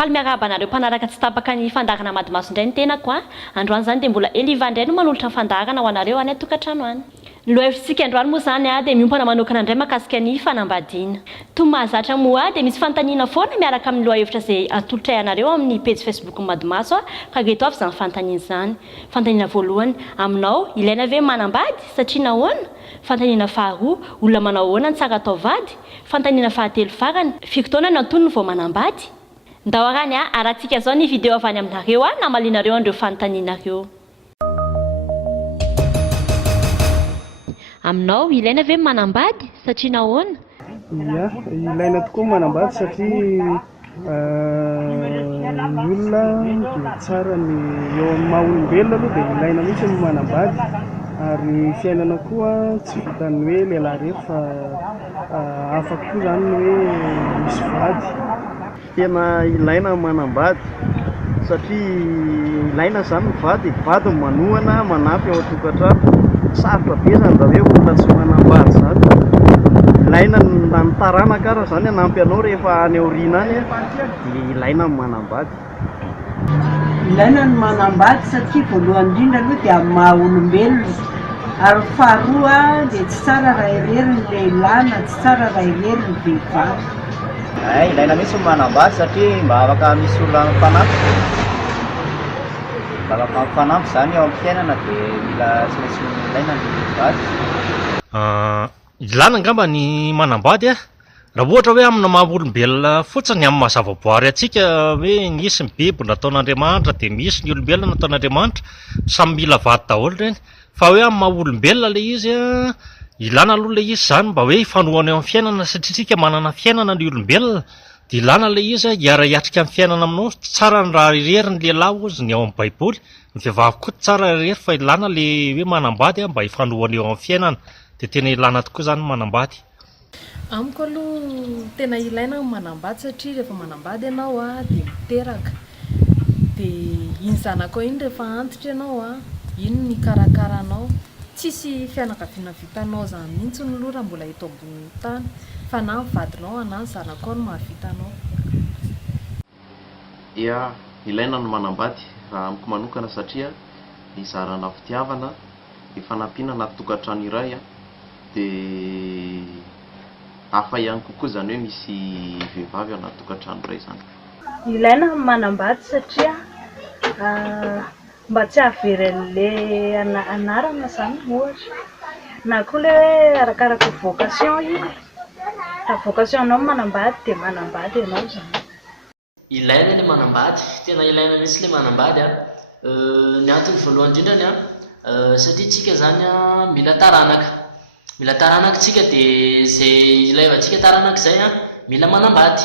faly miarahaba anareo mpanaraka tsy tapaka ny fandarana Madimaso indray ny tenako a. Androany zany dia mbola Eliva indray no manolotra ny fandarana ho anareo any an-tokantrano any. Ny lohevitritsika androany moa zany a dia miompana manokana indray mahakasika ny fanambadiana. Toa mahazatra moa dia misy fanontaniana foana miaraka amin'ny lohahevitra izay atolotray anareo amin'ny page Facebook Madimaso a, ka geto avy izany fanontaniana izany. Fanontaniana voalohany, aminao ilaina ve manambady satria nahoana? Fanontaniana faharoa, olona manao ahoana ny tsara atao vady? Fanontaniana fahatelo farany, firy taona no antonony vao manambady? Ndawarany a arahantsika zao ny video avy any aminareo a namalinareo andreo fanontanianareo. Aminao ilaina ve manambady satria nahoana? Ia, ilaina tokoa manambady satria ny olona dia tsara ny eo amin'ny maha-olombelona aloha dia ilaina mihitsy ny manambady, ary fiainana koa tsy vitan'ny hoe lehilahy rery fa afaka koa zany ny hoe misy vady. Tena ilaina manambady satria ilaina zany ny vady manohana manampy ao an-tokantrano. Sarotra be zany raha hoe olona tsy manambady zany. Ilaina ny taranaka raha zany hanampy anao rehefa any aoriana any dia ilaina ny manambady. Ilaina ny manambady satria voalohany indrindra aloha dia amin'ny maha-olombelona, ary faharoa dia tsy tsara raha irery ny lehilahy na tsy tsara raha irery ny vehivavy. Ilaina mihitsy ny manambady satria mba afaka misy olona mifanampy. Mba afaka mifanampy zany eo amin'ny fiainana dia mila tsy maintsy ilaina ny vehivavy. Ilana angamba ny manambady a, raha ohatra hoe amina maha-olombelona fotsiny amin'ny mazavaboary atsika hoe misy ny biby nataon'Andriamanitra dia misy ny olombelona nataon'Andriamanitra, samy mila vady daholo ireny. Fa hoe amin'ny maha-olombelona le izy a, ilana aloha le izy zany mba hoe hifanohana eo amin'ny fiainana satria tsika manana fiainana ny olombelona, dia ilana le izy a hiara-hiatrika amin'ny fiainana aminao. Tsara ny raha irery ny lehilahy ozy ny ao amin'ny baiboly, ny vehivavy koa tsara irery, fa ilana le hoe manambady a mba hifanohana eo amin'ny fiainana, dia tena ilana tokoa zany manambady. Amiko aloha tena ilaina ny manambady satria rehefa manambady ianao a dia miteraka, dia iny zanakao iny rehefa antitra ianao a, iny ny karakaranao. Tsisy fianakaviana vitanao zany mihitsy ny loha raha mbola eto ambonin'ny tany, fa na ny vadinao na ny zanakao no mahavitanao. Ia, ilaina ny manambady raha amiko manokana satria izarana fitiavana, ny fanampiana anaty tokantrano iray a, dia hafa ihany kokoa zany hoe misy vehivavy anaty tokantrano iray zany. Ilaina ny manambady satria mba tsy hahavery an'ilay anarana zany ohatra, na koa le hoe arakaraka vocation iny, raha vocation anao manambady dia manambady ianao zany. Ilaina le manambady, tena ilaina mihitsy le manambady a. Ny antony voalohany indrindrany a, satria tsika zany a mila taranaka tsika, dia zay ilaivantsika taranaka zay a mila manambady.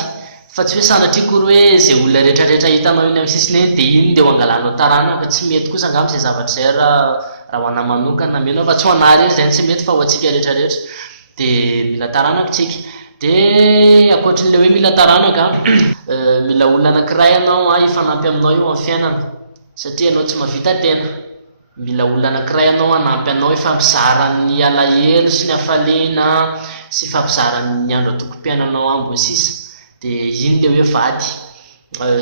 Fa tsy hoe sanatria kory hoe zay olona rehetrarehetra hitanao iny amin'ny sisiny eny dia iny dia ho angalanao taranaka, tsy mety kosa angamba izay zavatra zay raha ho anahy manokana menao, fa tsy ho anahy rery zany tsy mety fa ho antsika rehetrarehetra, dia mila taranaka tsika. Dia ankoatrin'ilay hoe mila taranaka, mila olona anankiray ianao a hifanampy aminao eo amin'ny fiainana, satria ianao tsy mahavita tena. Mila olona anankiray ianao hanampy anao hifampizarany alahelo sy ny hafaliana sy hifampizarany andro atoko-piainanao ambo sisa. Dia iny le hoe vady,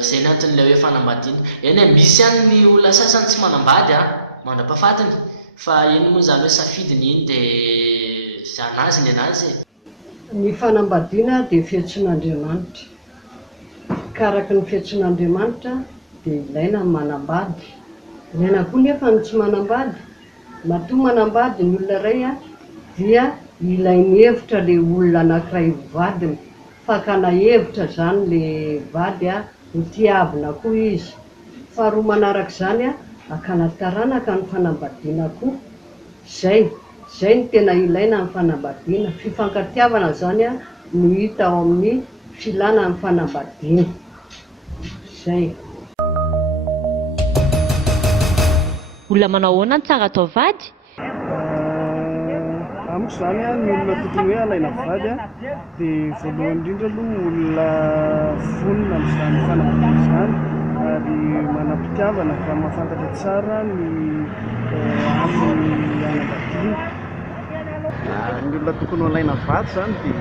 zay ny anton'ilay hoe fanambadiana. Eny misy ihany ny olona sasany tsy manambady a, mandra-pahafatiny, fa iny moa zany hoe safidiny iny dia anazy ny anazy. Ny fanambadiana dia fiantsoan'Andriamanitra, karaka ny fiantsoan'Andriamanitra dia ilaina ny manambady. Ilaina koa nefa ny tsy manambady, matoa manambady ny olona iray a dia ilainy hevitra le olona anankiray vadiny, fakana hevitra zany le vady a, hitiavina koa izy. Faharoa manaraka izany a, akana taranaka ny fanambadiana koa. Zay ny tena ilaina ny fanambadiana, fifankatiavana zany a no hita ao amin'ny filana ny fanambadiana. Zay. Olona manao ahoana ny tsara atao vady? Amiko zany a ny olona tokony hoe alaina vady a dia voalohany indrindra aloha olona vonona amin'izany fanambadiana izany, ary manam-pitiavana ka mahafantatra tsara ny amin'ny anambadiana. Ny olona tokony ho alaina vady zany dia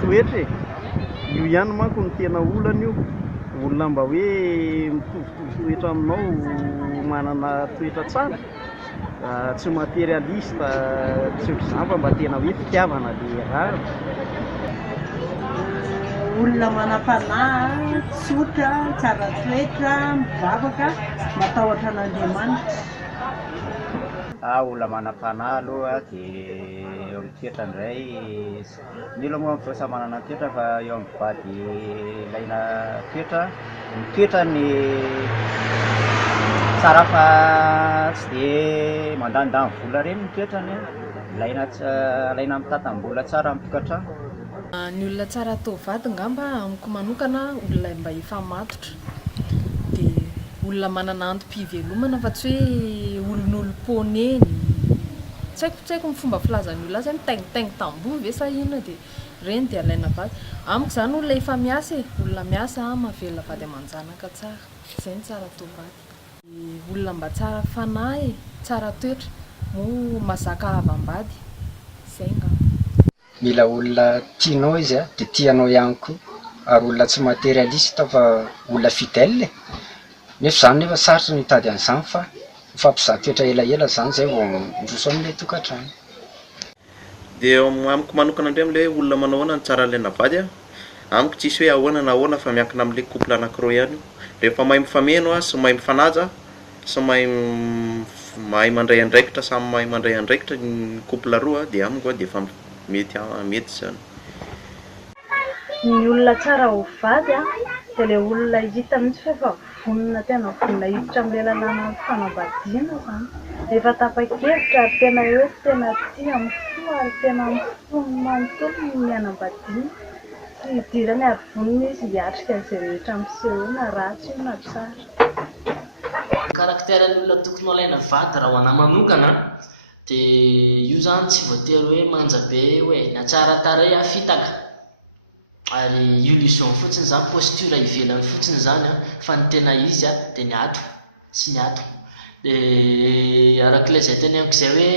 toetra e. Io ihany manko ny tena olana io, olona mba hoe mitovitovy toetra aminao manana toetra tsara, tsy materialista, tsy ohatrizany mba tena hoe fitiavana le rary. Olona manam-panahy, tsotra, tsara toetra, mivavaka, matahotra an'Andriamanitra. Olona manam-panahy aloha dia eo amin'ny toetra indray ny olo moa amin'izao samy manana toetra fa eo amin'ny vady ilaina toetra, ny toetra ny tsara fa tsy dia mandanindany vola ireny ny toetrany, ilaina amin'ny tatam-bola tsara amin'ny tokantrano. Ny olona tsara atao vady ngamba amiko manokana olona mba efa matotra, dia olona manana antom-pivelomana fa tsy hoe olon'olom-poneny. Tsy haiko ny fomba filazan'ny olona azy mitaingitaingy tamboho ve sa inona, dia reny dia alaina vady. Amiko izany olona efa miasa olona miasa mahavelona vady aman-janaka tsara, izay ny tsara atao vady. Olona mba tsara fanahy, tsara toetra mo mazaka havam-bady, izay ngamba. Mila olona tianao izy dia tianao ihany koa, ary olona tsy materialista fa olona fidèle. Nefa izany nefa sarotra ny hitady an'izany fa mifampizaha toetra elaela izany izay vao ndroso amin'ilay tokantrano. Dia amiko manokana indray amin'ilay olona manao ahoana ny tsara ilaina vady amiko tsisy hoe ahoana na ahoana fa miankina amin'ilay couple anankiroa ihany. Rehefa mahay mifameno sy mahay mifanaja sy mahay mandray andraikitra, samy mahay mandray andraikitra ny couple roa dia amiko dia efa mety izany. Ny olona tsara ho vady dia ilay olona hita mihitsy fa efa vonona tena vonona hiditra amin'ilay lalàna fanambadiana izany. Efa tapa-kevitra ary tena hoe tena tia mifoha ary tena mifono manontolo ny mianam-badiana. Tsy hidirany ary vonona izy hiatrika izay rehetra miseho na ratsy io na tsara. Karakteran'ny olona tokony alaina vady raha ho anahy manokana dia io zany tsy voatery hoe manja be hoe ny atsara tarehy fitaka, ary illusion fotsiny zany, posture ivelany fotsiny zany fa ny tena izy dia ny ato sy ny ato. Dia arak'ilay izay teny amiko izay hoe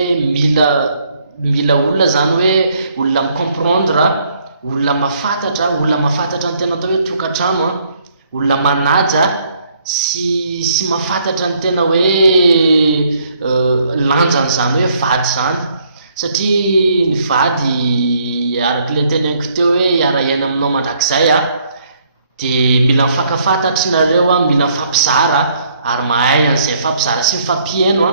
mila olona zany hoe olona micomprendre, olona mahafantatra ny tena atao hoe tokantrano, olona manaja sy mahafantatra ny tena hoe lanjan'izany hoe vady zany, satria ny vady arak'ilay teny amiko teo hoe hiara-iaina aminao mandrakizay dia mila mifankafantatry nareo, mila mifampizara ary mahay an'izay mifampizara sy mifampihaino.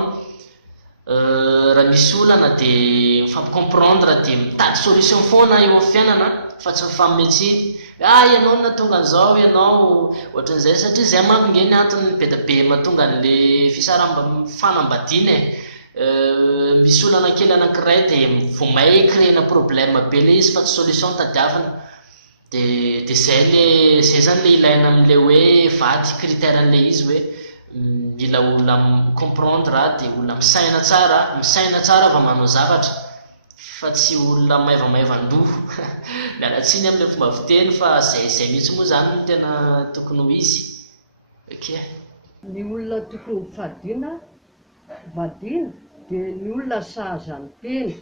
Raha misy olana dia mifampicomprendre dia mitady solution foana eo amin'ny fiainana fa tsy mifammetsy ianao na tonga an'izao, ianao ohatran'izay, satria izay mamingeny antony be da be mahatonga an'ilay fanambadiana. Misy olana kely anankiray dia vao mahay créena problème be le izy fa tsy solution tadiavina, dia zay zany le ilaina amin'ilay hoe vady, critère an'ilay izy hoe mila olona comprendre dia olona misaina tsara va manao zavatra fa tsy olona maivamaivan-doho. Miala tsiny amin'ilay fomba fiteny fa zay mihitsy moa zany no tena tokony ho izy. Ny olona tokony vadiana dia ny olona sahaza ny teny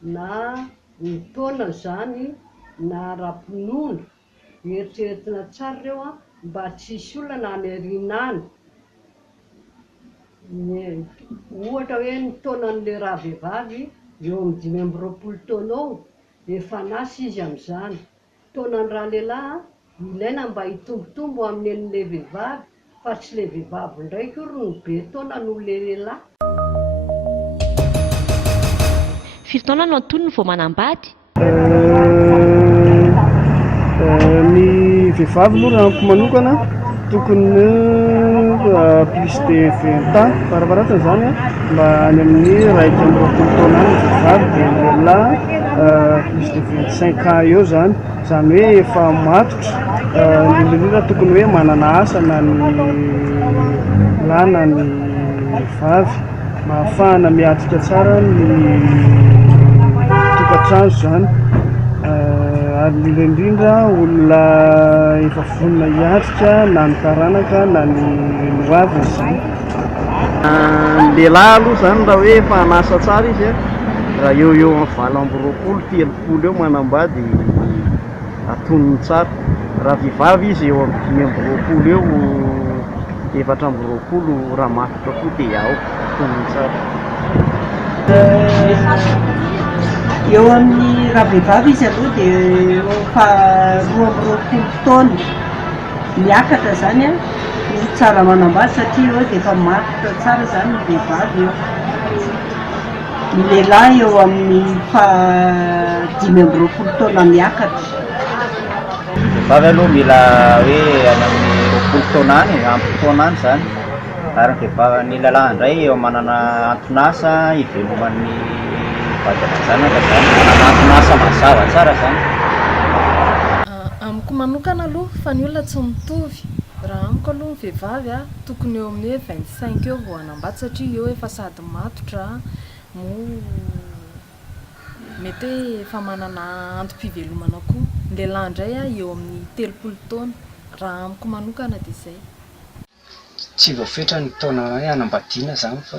na ny taona zany na ra-pinoana, eritreretina tsara ireo mba tsisy olana any aoriana any. Ohatra hoe ny taonan'ilay rahavehivavy eo amin'ny 5 taona eo, efa nasy izy amin'izany. Taonan'ny rahalehilahy ilaina mba hitombotombo amin'ny an'ilay vehivavy fa tsy ilay vehivavy ndraiky no be taona noho ilay lehilahy. Firy taona no antonony vao manambady? Ny vehivavy aloha raha amiko manokana tokony plus de 20 ans farafaratany zany mba any amin'ny 1 taona any vehivavy, dia lehilahy plus de 25 ans eo zany hoe efa matotra. Indrindra tokony hoe manana asa na ny lahy na ny vavy mba ahafahana miatrika tsara ny tokantrano zany. Ary indrindra olona efa vonona hiatrika na ny taranaka na ny hoaviny zany. Ny lehilahy aloha zany raha hoe efa hanasa tsara izy raha eo amin'ny 20 eo manambady atonony tsara. raha vehivavy izy eo amin'ny 5 eo 4 raha mafitra koa dia ao tonony tsara. Eo amin'ny raha vehivavy izy aloha dia fa 20 taona miakatra zany a tsara manambady satria eo dia efa mafitra tsara zany ny vehivavy eo. Ny lehilahy eo amin'ny fa 25 taona miakatra. Vehivavy aloha mila hoe any amin'ny 20 taona any, ampy taona any zany. Ary vehivavy ny lehilahy indray eo manana anton'asa iveloman'ny vady aman-janaka zany, manana anton'asa mazava tsara zany. Amiko manokana aloha fa ny olona tsy mitovy. Raha amiko aloha ny vehivavy tokony eo amin'ny 25 eo vao hanambady satria eo efa sady matotra mety hoe efa manana antom-pivelomana koa. Ny lehilahy indray eo amin'ny 30 taona. Raha amiko manokana dia izay. Tsy voafetra ny taona hoe hanambadiana zany fa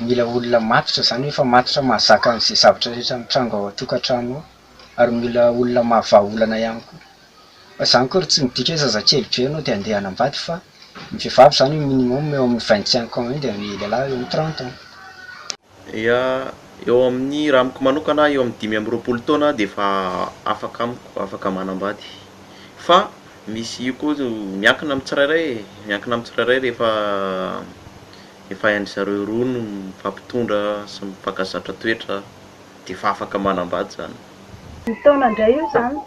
mila olona matotra zany efa matotra mahazaka an'izay zavatra rehetra mitranga ao an-tokantrano ary mila olona mahavaolana ihany koa. Fa zany koa tsy midika hoe zazakely be ianao dia andeha hanambady fa ny vehivavy zany minimum eo amin'ny 25 ans dia ny lehilahy eo amin'ny 30 ans. Ya eo amin'ny raha amiko manokana eo amin'ny 5 taona dia efa afaka amiko afaka manambady. Fa misy io koa miankina amin'ny tsirairay rehefa hain'ny zareo roa no mifampitondra sy mifankazatra toetra dia efa afaka manambady zany. Ny taona indray io zany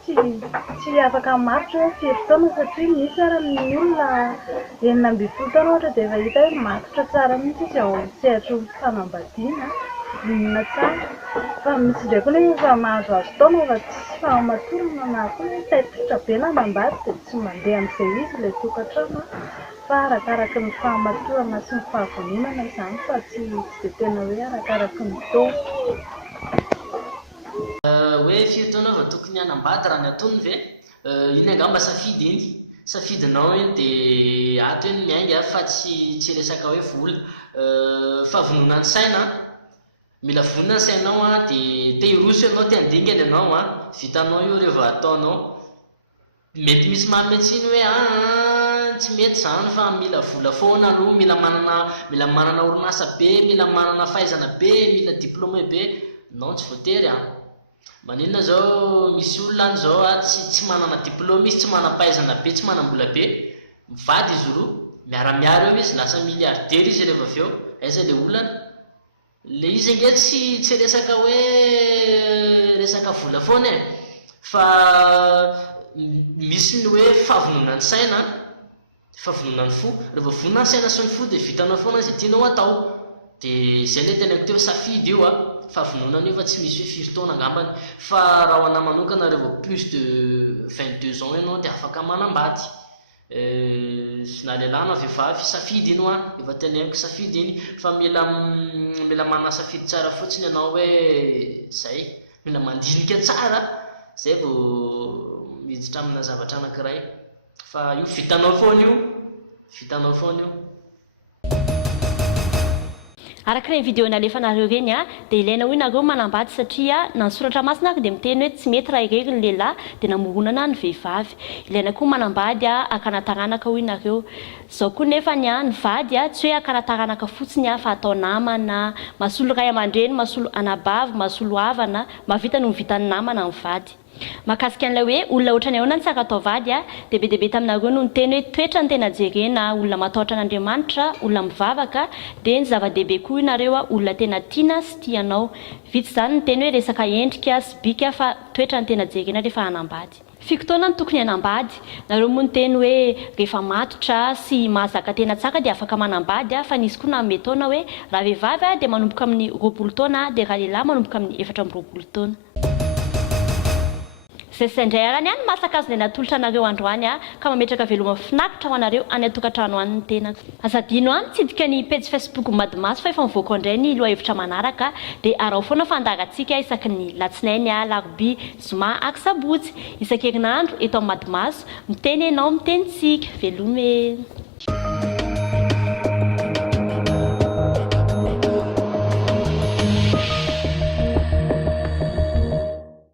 tsy afaka matotra hoe firy taona satria misy ara ny olona 19 taona ohatra dia efa hita hoe matotra tsara mihitsy izy ao sehatra ho fanambadiana inona tsara. Fa misy indray koa ilay efa mahazoazo taona efa tsisy fahamatorana na koa hoe taitra be nanambady dia tsy mandeha amin'izay izy ilay tokantrano fa arakaraky ny fahamatorana sy ny fahavononana izany fa tsy dia tena hoe arakaraky ny taona. Hoe firy taona vao tokony hanambady raha ny ataony ve? Iny angamba safidy iny. Safidinao iny dia ato hoe miainga fa tsy resaka hoe vola. Fa vononan'ny saina, mila vonona ny sainao dia te hiroso ianao, te handingana ianao vitanao io rehefa ataonao. Mety misy mametsiny hoe tsy mety zany fa mila vola foana aloha, mila manana orinasa be, mila manana fahaizana be, mila diplôme be. Non, tsy voatery maninona zao misy olona any zao tsy manana diplôme izy, tsy manam-pahaizana be, tsy manam-bola be, mivady izy roa, miara-miara eo izy, lasa milliardaire izy rehefa avy eo, aiza le olana? Le izy ange tsy resaka hoe resaka vola foana fa misy ny hoe fahavononan'ny saina, fahavononan'ny fo. Rehefa vonona ny saina sy ny fo dia vitanao foana izay tianao atao. Dia izay ilay tenako teo safidy io fahavononana io fa tsy misy hoe firy taona angambany. Fa raha ho anahy manokana rehefa plus de 22 ans ianao dia afaka manambady. Na lehilahy na vehivavy safidy iny efa teneniko safidy iny fa mila manasafidy tsara fotsiny ianao hoe zay, mila mandinika tsara zay vao miditra amina zavatra anankiray. Fa io vitanao foana io. Araka ireny vidéo nalefanareo reny dia ilaina hoe nareo manambady satria nansoratra masina dia miteny hoe tsy mety raha irery ny lehilahy dia namoronana ny vehivavy. Ilaina koa manambady akana taranaka hoy nareo. Zao koa nefa ny vady tsy hoe akana taranaka fotsiny fa atao namana, masolo ray aman-dreny, masolo anabavy, masolo havana, mavita no mivitany namana ny vady. Mahakasika an'ilay hoe olona ohatrany ahoana ny tsara atao vady dia be dia be taminareo no niteny hoe toetra ny tena jerena, olona matahotra an'Andriamanitra, olona mivavaka, dia ny zava-dehibe koa nareo olona tena tiana sy tianao. Vitsy zany ny teny hoe resaka endrika sy bika fa toetra ny tena jerena rehefa hanambady. Fiko taona ny tokony hanambady. Nareo moa niteny hoe rehefa matotra sy mahazaka tena tsara dia afaka manambady fa nisy koa nanome taona hoe raha vehivavy dia manomboka amin'ny 20 taona dia raha lehilahy manomboka amin'ny 24 taona. Zay sendray arany masaka azy natolotra anareo androany ka mametraka veloma finaritra ho anareo any an-tokantrano any ny tenako. Azadino mitsidika ny page Facebook Madimaso fa efa mivoaka indray ny lohahevitra manaraka dia arao foana fandarantsika isaky ny latsinainy alarobia zoma ary sabotsy isan-kerinandro eto amin'ny Madimaso miteny ianao mitenitsika veloma.